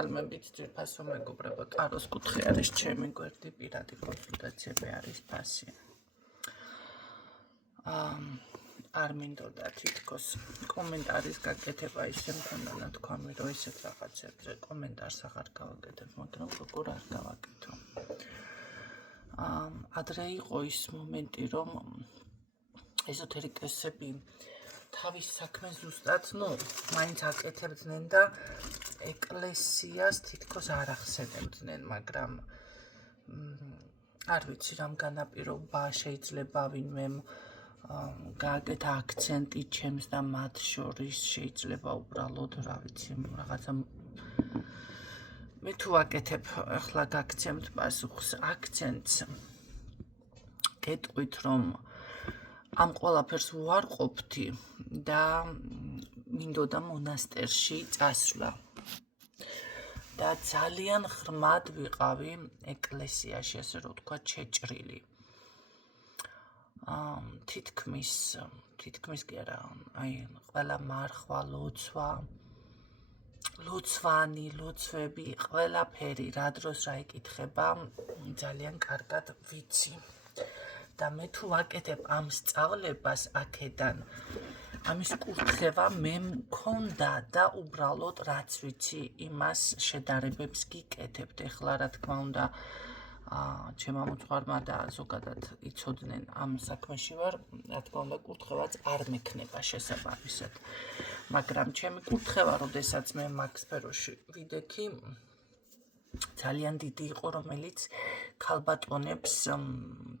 ალმებით ძირფასო მეგობრებო, ტაროს კუთხე არის ჩემი გვერდი, პირადი კონსულტაციები არის ფასი. არ მინდოდა თითქოს კომენტარის გაკეთება ისე მქონდა ნათქვამი, რომ ისეთ რაღაცებზე კომენტარს აღარ გავაკეთებ, მაგრამ როგორ არ გავაკეთო. ადრე იყო ის მომენტი, რომ ეზოთერიკოსები თავის საქმეს ზუსტად, მაინც აკეთებდნენ და ეკლესიას თითქოს არ ახსენებდნენ, მაგრამ არ ვიცი რამ განაპირობა შეიძლება ვინმემ გააკეთა აქცენტი ჩემს და მათ შორის შეიძლება უბრალოდ რა ვიცი რაღაცა მე თუ აკეთებ ახლა გაგცემთ პასუხს აქცენტს გეტყვით რომ ამ ყველაფერს უარყოფთი და მინდოდა მონასტერში წასვლა და ძალიან ღრმად ვიყავი ეკლესიაში, ასე რომ ვთქვა, შეჭრილი. თითქმის კი არა, აი, ყველა მარხვა, ლოცვანი, ლოცვები, ყველაფერი, რა დროს რა იკითხება, ძალიან კარგად ვიცი. და მე თუ ვაკეთებ ამ სწავლებას აქედან, ამის კურთხევა მე მქონდა და უბრალოდ რაც ვიცი, იმას შედარებებს გიკეთებთ. ეხლა რა თქმა უნდა, ჩემმა მოძღვარმა და ზოგადად იცოდნენ ამ საქმეში ვარ, რა თქმა უნდა, კურთხევაც არ მექნება შესაბამისად. მაგრამ ჩემი კურთხევა, როდესაც მე მაგ სფეროში ვიდექი, ძალიან დიდი იყო, რომელიც ქალბატონებს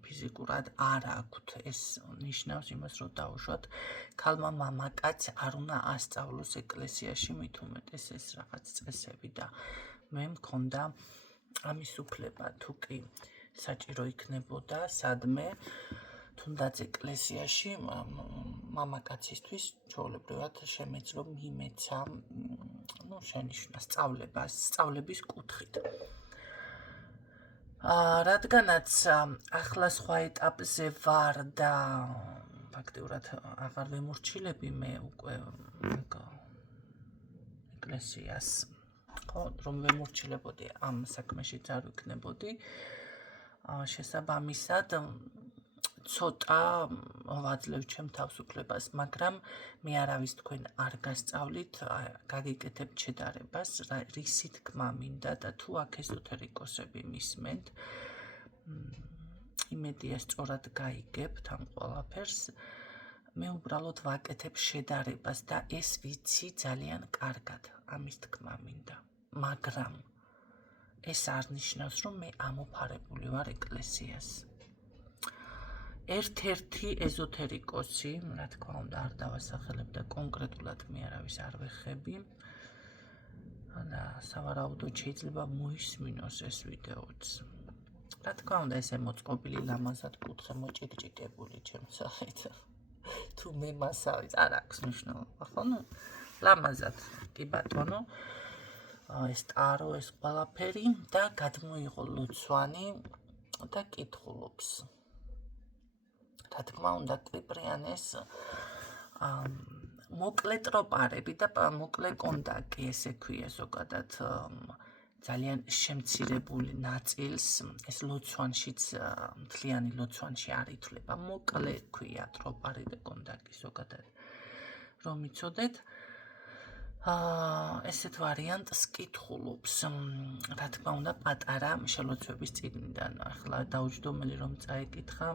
ფიზიკურად არ აქვთ. ეს ნიშნავს იმას, რომ დაუშვათ, ქალმა მამაკაცს არ უნდა ასწავლოს ეკლესიაში, მით უმეტეს ეს რაღაც წესები და მე მქონდა ამის უფლება, თუ კი საჭირო იქნებოდა სადმე, თუნდაც ეკლესიაში მამაკაცისთვის ჩვეულებრივად შემეძლო მიმეცა შენიშვნა სწავლების კუთხით. რადგანაც ახლა სხვა ეტაპზე ვარ და ფაქტიურად აღარ ვემორჩილები მე უკვე ეკლესიას, რომ ვემორჩილებოდი ამ საქმეშიც არ ვიქნებოდი, შესაბამისად ცოტა ვაძლევ ჩემ თავისუფლებას, მაგრამ მე არავის თქვენ არ გასწავლით, გაგიკეთებთ შედარებას, რისი თქმა მინდა და თუ აქ ეზოთერიკოსები მისმენთ, იმედია სწორად გაიგებთ ამ ყველაფერს, მე უბრალოდ ვაკეთებ შედარებას და ეს ვიცი ძალიან კარგად, ამის თქმა მინდა, მაგრამ ეს არ ნიშნავს, რომ მე ამოფარებული ვარ ეკლესიას. ერთ-ერთი ეზოთერიკოსი, რა თქმა უნდა, არ დავასახელებ და კონკრეტულად მე არავის არ ვეხები და სავარაუდოდ შეიძლება მოისმინოს ეს ვიდეოც. რა თქმა უნდა, ესე მოწყობილი ლამაზად კუთხე მოჭიკჭიკებული ჩემს სახით. თუ მე მასავით არ აქვს მნიშვნელობა, ხო? ლამაზად, კი ბატონო. ეს ტარო, ეს ყველაფერი და გადმოიღო ლოცვანი და კითხულობს. რა თქმა უნდა, კვიპრიანეს მოკლე ტროპარები და მოკლე კონდაკი, ესე ქვია ზოგადად ძალიან შემცირებული ნაწილს, ეს ლოცვანშიც, მთლიანი ლოცვანში არ ითვლება, მოკლე ქვია ტროპარი და კონდაკი ზოგადად, რომ იცოდეთ. ესეთ ვარიანტს კითხულობს, რა თქმა უნდა, პატარა შელოცვების წიგნიდან. ახლა დაუჯდომელი რომ წაეკითხა,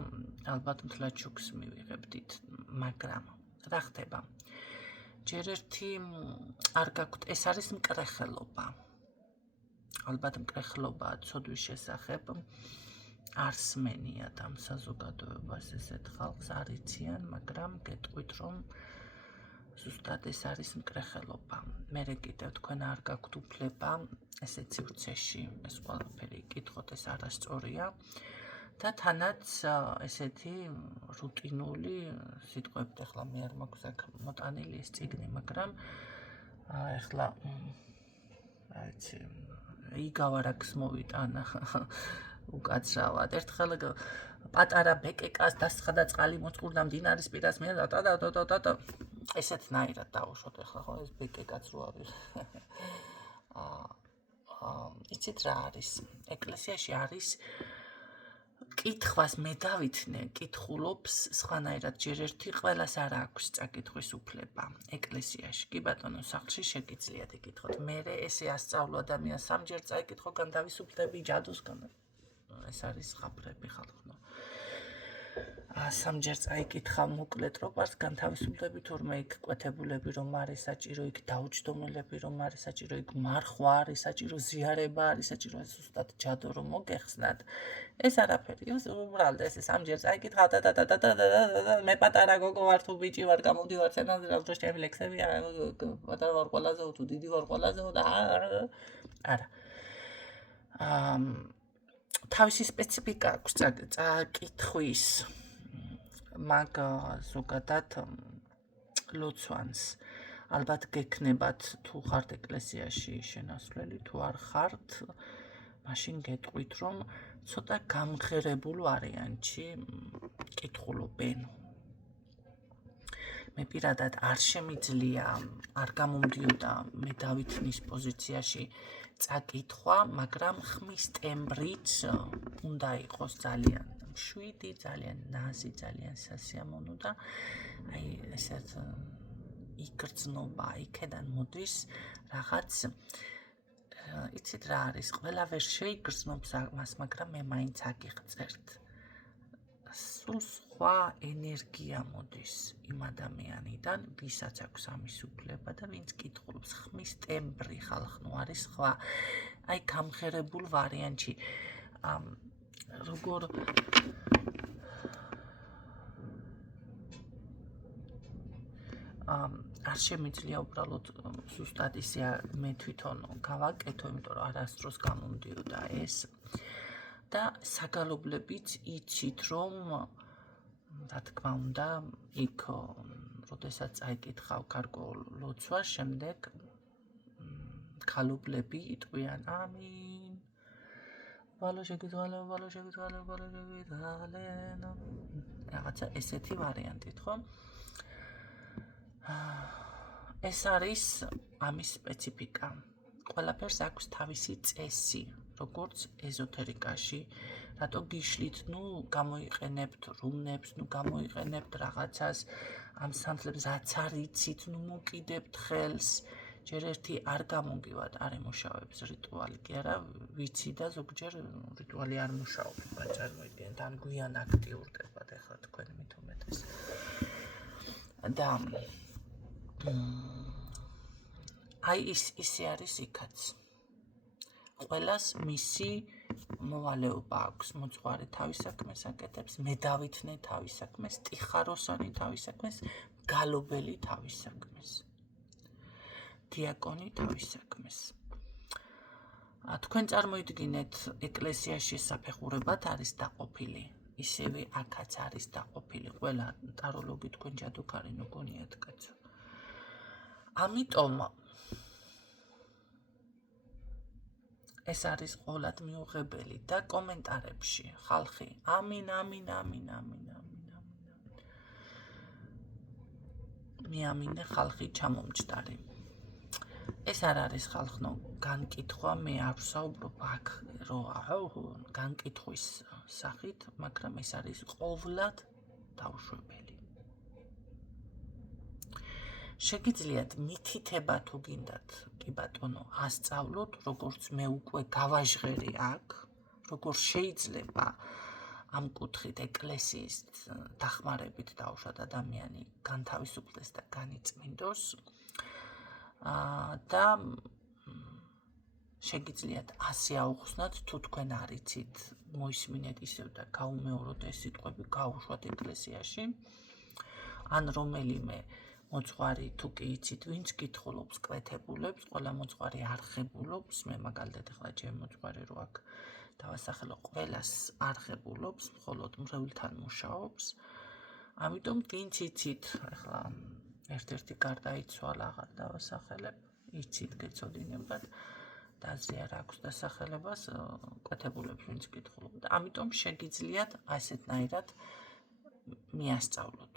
ალბათ მთლად შოქს მივიღებდით, მაგრამ რა ხდება? ჯერ ერთი არ გაქვთ, ეს არის მკრეხელობა. ალბათ მკრეხელობა ცოდვის შესახებ არ სმენიათ ამ საზოგადოებას ესეთ ხალხს არ იციან, მაგრამ გეტყვით რომ ზუსტად ეს არის მკრეხელობა. მერე კიდევ თქვენ არ გაქვთ უფლება ესეთ სივრცეში ეს ყველაფერი იკითხოთ, ეს არასწორია და თანაც ესეთი რუტინული სიტყვებით, ახლა მე არ მაქვს აქ მოტანილი ეს წიგნი, მაგრამ ახლა რა ვიცი, იგავარაკს მოვიტანა უკაცრავად. ერთხელ პატარა ბეკეკას დასხა წყალი მოწყურდა მდინარის პირას მე და ესეთნაირად დავუშვოთ ახლა ხო ეს ბეკეკაც რო არის. იცით რა არის? ეკლესიაში არის კითხვას მე დავითნე, კითხულობს სხვანაირად ჯერ ერთი ყველას არ აქვს წაკითხვის უფლება ეკლესიაში. კი ბატონო, სახლში შეგიძლიათ იკითხოთ. მერე ესე ასწავლო ადამიანს სამჯერ წაიკითხო განთავისუფლდები ჯადოსგან. ეს არის ზღაპრები ხალხო. სამჯერ წაიკითხა მოკლედ როპარს განთავისუფლდები თურმე იქ კვეთებულები რომ არის საჭირო, იქ დაუჯდომილები რომ არის საჭირო, იქ მარხვა არის საჭირო, ზიარება არის საჭირო, ზუსტად ჯადო რომ მოგეხსნათ. ეს არაფერი, უბრალოდ ესე სამჯერ წაიკითხა და მე პატარა გოგო ვარ თუ ბიჭი ვარ, გამოდივარ სცენაზე, რა დროს ჩემი ლექსები პატარა ვარ ყველაზე თუ დიდი ვარ ყველაზე და არა. თავისი სპეციფიკა აქვს წაკითხვის, მაგ ზოგადად ლოცვანს ალბათ გექნებათ თუ ხართ ეკლესიაში შენასვლელი, თუ არ ხართ, მაშინ გეტყვით რომ ცოტა გამღერებულ ვარიანტში კითხულობენ. მე პირადად არ შემიძლია, არ გამომდიოდა მე დავითნის პოზიციაში წაკითხვა, მაგრამ ხმის ტემბრიც უნდა იყოს ძალიან მშვიდი, ძალიან ნაზი, ძალიან სასიამოვნო და აი ესეთ იგრძნობა, იქიდან მოდის რაღაც იცით რა არის, ყველა ვერ შეიგრძნობს მას, მაგრამ მე მაინც აგიღწერთ. სულ სხვა ენერგია მოდის იმ ადამიანიდან, ვისაც აქვს ამის უფლება და ვინც კითხულობს, ხმის ტემბრი ხალხო არის სხვა. აი გამღერებულ ვარიანტში როგორ არ შემიძლია უბრალოდ ზუსტად ისე მე თვითონ გავაკეთო, იმიტომ რომ არასდროს გამომდიოდა ეს და საგალობლებიც იცით რომ რა თქმა უნდა იქ როდესაც წაიკითხავ გარკვეულ ლოცვას, შემდეგ ქალობლები იტყვიან ამინ ვალო შეგიძვალე რაღაცა ესეთი ვარიანტით, ხო? ეს არის ამის სპეციფიკა. ყველაფერს აქვს თავისი წესი, როგორც ეზოთერიკაში. რატო გიშლით, გამოიყენებთ რუნებს, გამოიყენებთ რაღაცას, ამ სანთლებს, რაც არ იცით, მოკიდებთ ხელს. ჯერ ერთი არ გამოგივათ, არ ემუშავებს რიტუალი, კი არა, ვიცი და ზოგჯერ რიტუალი არ მუშაობს, წარმოიდგინეთ, ან გვიან აქტიურდებათ, ეხლა თქვენ მით უმეტეს. და აი ისე არის იქაც. ყველას მისი მოვალეობა აქვს, მოძღვარი თავის საქმეს აკეთებს, მე დავითნე თავის საქმეს, ტიხაროსანი თავის საქმეს, გალობელი თავის საქმეს. დიაკონი თავის საქმეს. თქვენ წარმოიდგინეთ, ეკლესიაში საფეხურებად არის დაყოფილი, ისევე აქაც არის დაყოფილი, ყველა ტაროლოგი თქვენ ჯადოქარი მოგონიათ კაცო. ამიტომ ეს არის ყოვლად მიუღებელი და კომენტარებში ხალხი ამინ. მიამინე ხალხი ჩამომჯდარი. ეს არ არის ხალხო განკითხვა, მე არ ვსაუბრობ აქ რომ განკითხვის სახით, მაგრამ ეს არის ყოვლად დაუშვებელი. შეგიძლიათ მითითება თუ გინდათ, კი ბატონო, ასწავლოთ, როგორც მე უკვე გავაჟღერი აქ, როგორ შეიძლება ამ კუთხით ეკლესიის დახმარებით დაუშვათ ადამიანი განთავისუფლდეს და განიწმინდოს და შეგიძლიათ ასე აუხსნათ, თუ თქვენ არ იცით, მოისმინეთ ისევ და გაუმეოროთ ეს სიტყვები, გაუშვათ ეკლესიაში, ან რომელიმე მოძღვარი თუ კი იცით, ვინც კითხულობს კვეთებულებს, ყველა მოძღვარი არხებულობს, მე მაგალითად ახლა ჩემი მოძღვარი რო აქ დავასახელო, ყველას არხებულობს, მხოლოდ მრევლთან მუშაობს. ამიტომ ვინც იცით, ახლა ერთ-ერთი გარდაიცვალა, აღარ დავასახელებ, იცით, გეცოდინებათ, დაზე არ აქვს დასახელებას, კვეთებულებს ვინც კითხულობთ. ამიტომ შეგიძლიათ ასეთნაირად მიასწავლოთ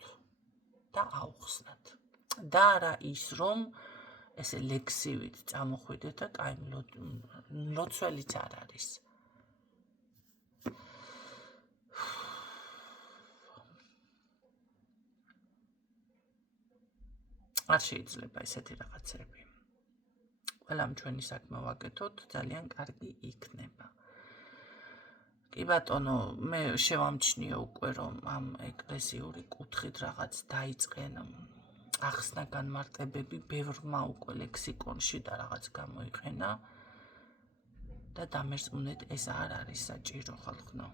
და აუხსნათ. და არა ის, რომ ესე ლექსივით წამოხვიდეთ და კაი ლოცველიც არ არის. არ შეიძლება ესეთი რაღაცები. ყველამ ჩვენი საქმე ვაკეთოთ, ძალიან კარგი იქნება. კი ბატონო, მე შევამჩნიე უკვე, რომ ამ ეკლესიური კუთხით რაღაც დაიწყენ ახსნა განმარტებები, ბევრმა უკვე ლექსიკონში და რაღაც გამოიყენა და დამერწმუნეთ, ეს არ არის საჭირო ხალხო.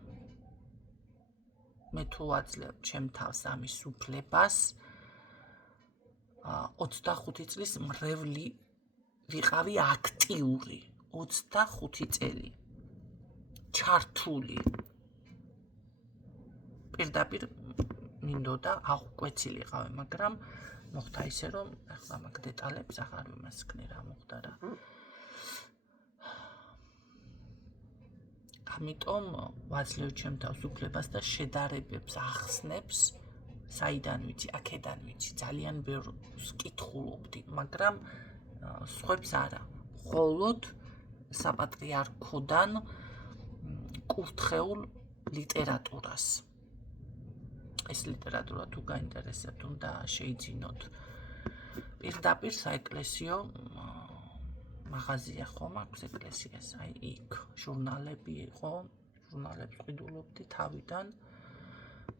მე თუ ვაძლევ ჩემ თავს ამის უფლებას, 25 წლის მრევლი ვიყავი აქტიური, 25 წელი ჩართული. პირდაპირ მინდოდა აღკვეცილიყავი, მაგრამ მოხდა ისე, რომ ახლა მაგ დეტალებს აღარ ვიმასქნე რა მოხდა რა. ამიტომ ვაძლევ ჩემ თავს უფლებას და შედარებებს ახსნებს, საიდან ვიცი, აქედან ვიცი, ძალიან ბევრს კითხულობდი, მაგრამ სხვებს არა. მხოლოდ საპატრიარქოდან კურთხეულ ლიტერატურას. ეს ლიტერატურა თუ გაინტერესებთ, უნდა შეიძინოთ. პირდაპირ საეკლესიო მაღაზია ხომ აქვს ეკლესიას, აი იქ ჟურნალები იყო, ჟურნალებს ყიდულობდი თავიდან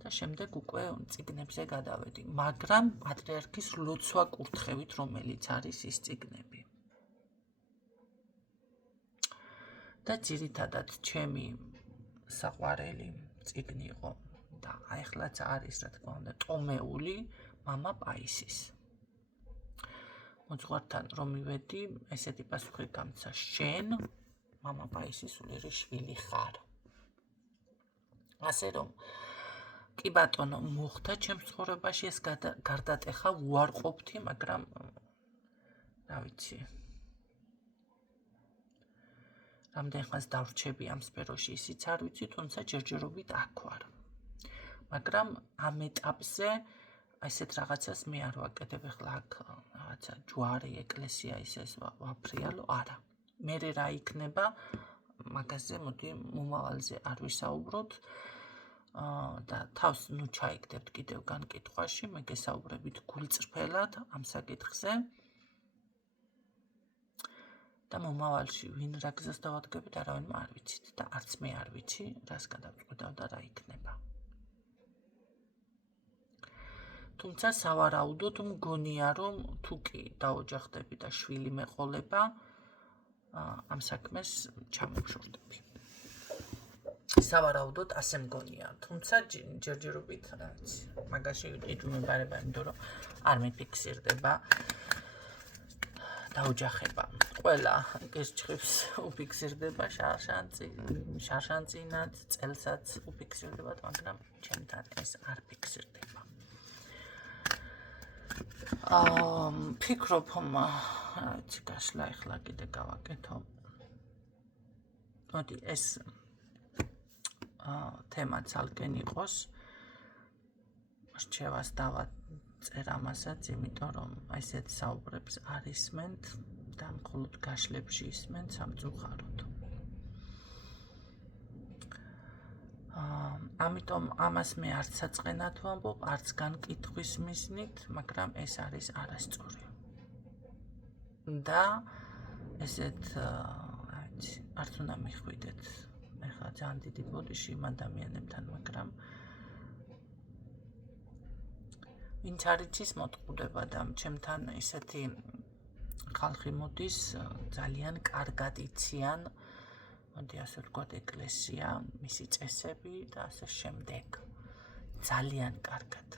და შემდეგ უკვე წიგნებზე გადავედი, მაგრამ პატრიარქის ლოცვა კურთხევით, რომელიც არის ის წიგნები. და ძირითადად ჩემი საყვარელი წიგნი იყო და ახლაც არის, რა თქმა უნდა, ტომეული მამა პაისის. მოძღვართან რომ მივედი, ესეთი პასუხი გამცა, შენ მამა პაისის სულიერი შვილი ხარ. ასე რომ კი ბატონო, მოხდა ჩემს ცხოვრებაში ეს გარდატეხა უარყოფთი, მაგრამ რა ვიცი. რამდენ ხანს დავრჩები ამ სფეროში, ისიც არ ვიცი, თუმცა ჯერჯერობით აქ ვარ. მაგრამ ამ ეტაპზე ესეთ რაღაცას მე არ ვაკეთებ, ახლა აქ რაღაცა ჯვარი, ეკლესია ისეს ვაფრიალო, არა. მერე რა იქნება, მაგაზე მოდი მომავალზე არ ვისაუბროთ და თავს ნუ ჩაიგდებთ კიდევ განკითხვაში, მე გესაუბრებით გულწრფელად ამ საკითხზე. და მომავალში ვინ რა გზას დავადგებით, არავინ არ ვიცით და არც მე არ ვიცი, რას გადავწყვეტავ და რა იქნება. თუმცა სავარაუდოდ მგონია, რომ თუ კი დაოჯახდები და შვილი მეყოლება, ამ საქმეს ჩამოვშორდები. სავარაუდოდ ასე მგონია, თუმცა ჯერჯერობით მაგაში იჭმებარება, იმიტომ რომ არ მიფიქსირდება დაოჯახება. ყველა გესჩხებს უფიქსირდება, შარშანწინად, წელსაც უფიქსირდებათ, მაგრამ ჩემთან ეს არ ფიქსირდება. ფიქრობ, რა გაშლა ახლა კიდე გავაკეთო. მოდი ეს თემა ცალკენ იყოს. რჩევას დავაწერ ამასაც, იმიტომ რომ ესეთ საუბრებს არ ისმენთ და მხოლოდ გაშლებში ისმენთ სამწუხაროდ. ამიტომ ამას მე არც საწყენად ვამბობ, არც განკითხვის მიზნით, მაგრამ ეს არის არასწორი. და ესეთ არც უნდა მიხვიდეთ. ეხლა ძალიან დიდი ბოდიში იმ ადამიანებთან, მაგრამ ვინც არ იცის მოტყუდება და ჩემთან ესეთი ხალხი მოდის, ძალიან კარგად იციან, მოდი ასე ვთქვათ, ეკლესია, მისი წესები და ასე შემდეგ. ძალიან კარგად.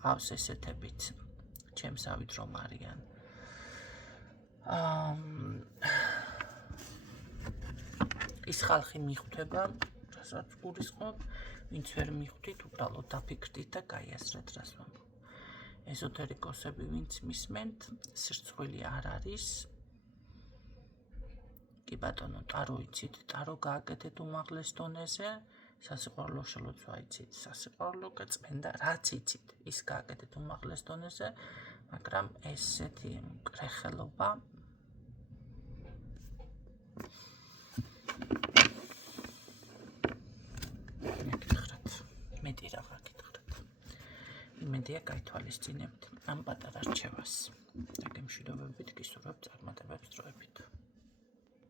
ყავს ესეთებიც, ჩემსავით რომ არიან. ის ხალხი მიხვდება, რასაც გულისხმობ, ვინც ვერ მიხვდით, უბრალოდ დაფიქრდით და გაიაზრეთ, რას ვამბობ. ეზოთერიკოსები, ვინც მისმენთ, სირცხვილი არ არის. კი ბატონო, ტარო იცით, ტარო გააკეთეთ უმაღლეს დონეზე, სასიყვარულო შელოცვა იცით, სასიყვარულო გაწმენდა, რაც იცით, ის გააკეთეთ უმაღლეს დონეზე, მაგრამ ესეთი მკრეხელობა მეტი რა გითხრათ. იმედია გაითვალისწინებთ ამ პატარა რჩევას.